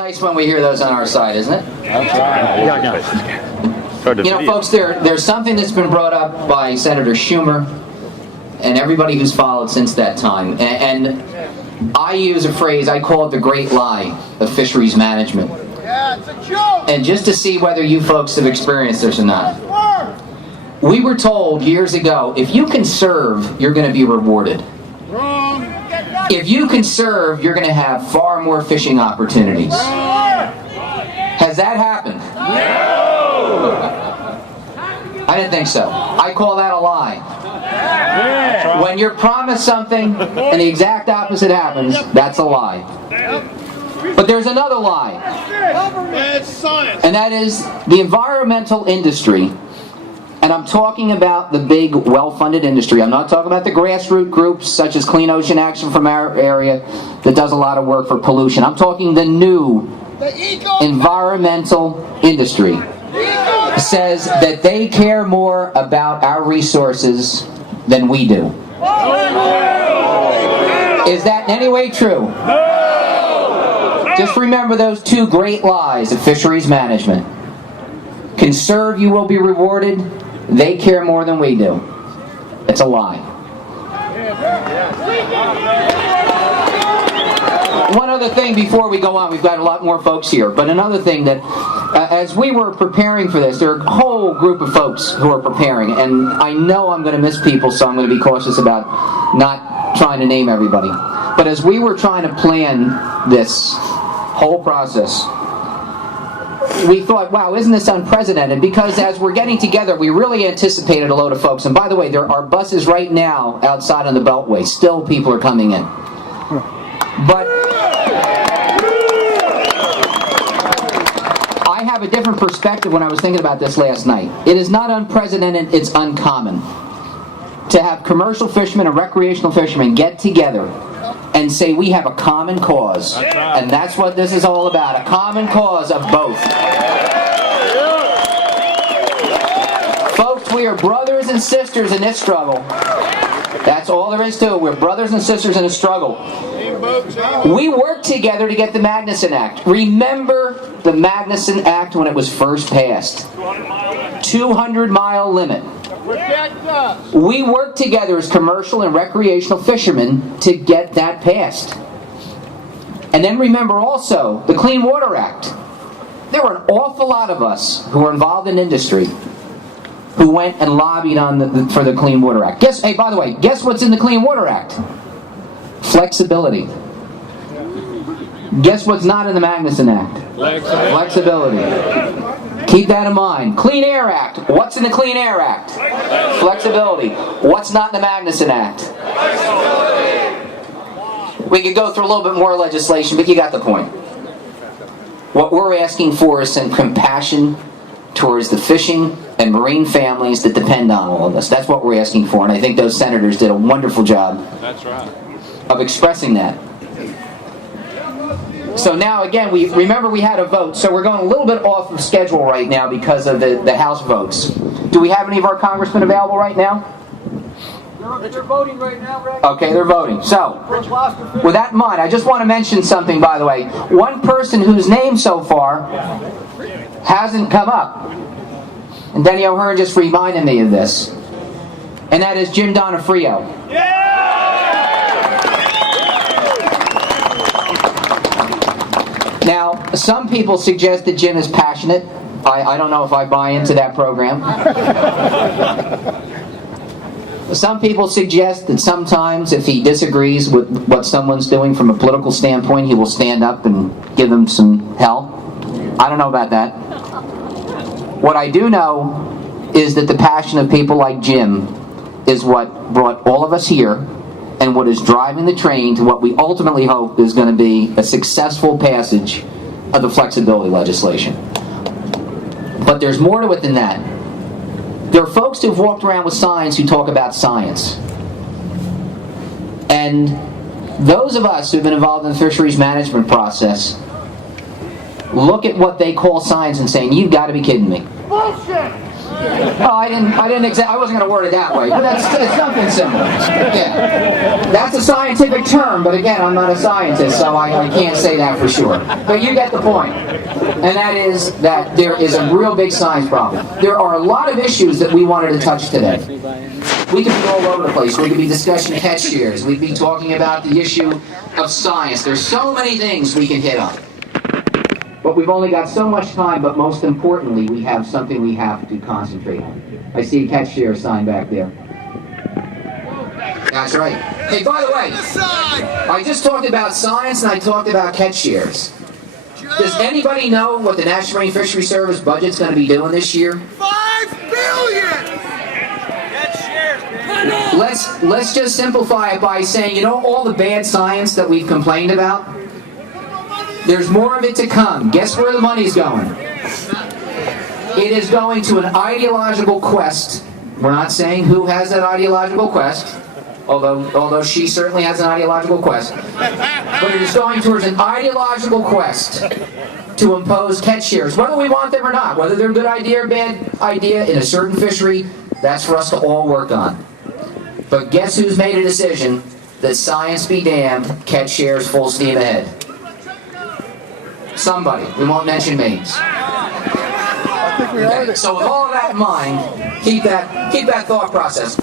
nice when we hear those on our side, isn't it? You know, folks, there's something that's been brought up by Senator Schumer and everybody who's followed since that time. And I use a phrase, I call it the great lie of fisheries management. Yeah, it's a joke! And just to see whether you folks have experienced this or not. We were told years ago, if you conserve, you're going to be rewarded. Wrong! If you conserve, you're going to have far more fishing opportunities. Has that happened? No! I didn't think so. I call that a lie. When you're promised something and the exact opposite happens, that's a lie. But there's another lie. It's science! And that is the environmental industry. And I'm talking about the big, well-funded industry. I'm not talking about the grassroots groups such as Clean Ocean Action from our area that does a lot of work for pollution. I'm talking the new environmental industry. Says that they care more about our resources than we do. Is that in any way true? Just remember those two great lies of fisheries management. Conserve, you will be rewarded. They care more than we do. It's a lie. One other thing before we go on, we've got a lot more folks here, but another thing that as we were preparing for this, there are a whole group of folks who are preparing, and I know I'm going to miss people, so I'm going to be cautious about not trying to name everybody. But as we were trying to plan this whole process, we thought, wow, isn't this unprecedented? Because as we're getting together, we really anticipated a load of folks. And by the way, there are buses right now outside on the Beltway. Still people are coming in. But I have a different perspective when I was thinking about this last night. It is not unprecedented, it's uncommon to have commercial fishermen and recreational fishermen get together and say we have a common cause. And that's what this is all about, a common cause of both. Folks, we are brothers and sisters in this struggle. That's all there is to it. We're brothers and sisters in a struggle. We worked together to get the Magnuson Act. Remember the Magnuson Act when it was first passed. 200-mile limit. We worked together as commercial and recreational fishermen to get that passed. And then remember also the Clean Water Act. There were an awful lot of us who were involved in industry who went and lobbied for the Clean Water Act. Hey, by the way, guess what's in the Clean Water Act? Flexibility. Guess what's not in the Magnuson Act? Flexibility. Keep that in mind. Clean Air Act. What's in the Clean Air Act? Flexibility. What's not in the Magnuson Act? We could go through a little bit more legislation, but you got the point. What we're asking for is some compassion towards the fishing and marine families that depend on all of this. That's what we're asking for, and I think those senators did a wonderful job of expressing that. So now, again, we had a vote, so we're going a little bit off of schedule right now because of the House votes. Do we have any of our congressmen available right now? They're voting right now, Rick. Okay, they're voting. So, with that in mind, I just want to mention something, by the way. One person whose name so far hasn't come up, and Denny O'Hearn just reminded me of this, and that is Jim Donofrio. Now, some people suggest that Jim is passionate. I don't know if I buy into that program. Some people suggest that sometimes if he disagrees with what someone's doing from a political standpoint, he will stand up and give them some hell. I don't know about that. What I do know is that the passion of people like Jim is what brought all of us here and what is driving the train to what we ultimately hope is going to be a successful passage of the flexibility legislation. But there's more to it than that. There are folks who've walked around with signs who talk about science. And those of us who've been involved in the fisheries management process look at what they call science and saying, you've got to be kidding me. Bullshit! Well, I wasn't going to word it that way, but it's something similar. Yeah. That's a scientific term, but again, I'm not a scientist, so I can't say that for sure. But you get the point. And that is that there is a real big science problem. There are a lot of issues that we wanted to touch today. We could be all over the place. We could be discussing catch shears. We'd be talking about the issue of science. There's so many things we can hit on. But we've only got so much time, but most importantly, we have something we have to concentrate on. I see a catch shear sign back there. That's right. Hey, by the way, I just talked about science and I talked about catch shears. Does anybody know what the National Marine Fisheries Service budget's going to be doing this year? $5 billion! Let's just simplify it by saying, you know, all the bad science that we've complained about? There's more of it to come. Guess where the money's going? It is going to an ideological quest. We're not saying who has that ideological quest, although she certainly has an ideological quest. But it is going towards an ideological quest to impose catch shears, whether we want them or not, whether they're a good idea or bad idea in a certain fishery, that's for us to all work on. But guess who's made a decision that science be damned, catch shears full steam ahead? Somebody. We won't mention names. Okay. So with all of that in mind, keep that thought process.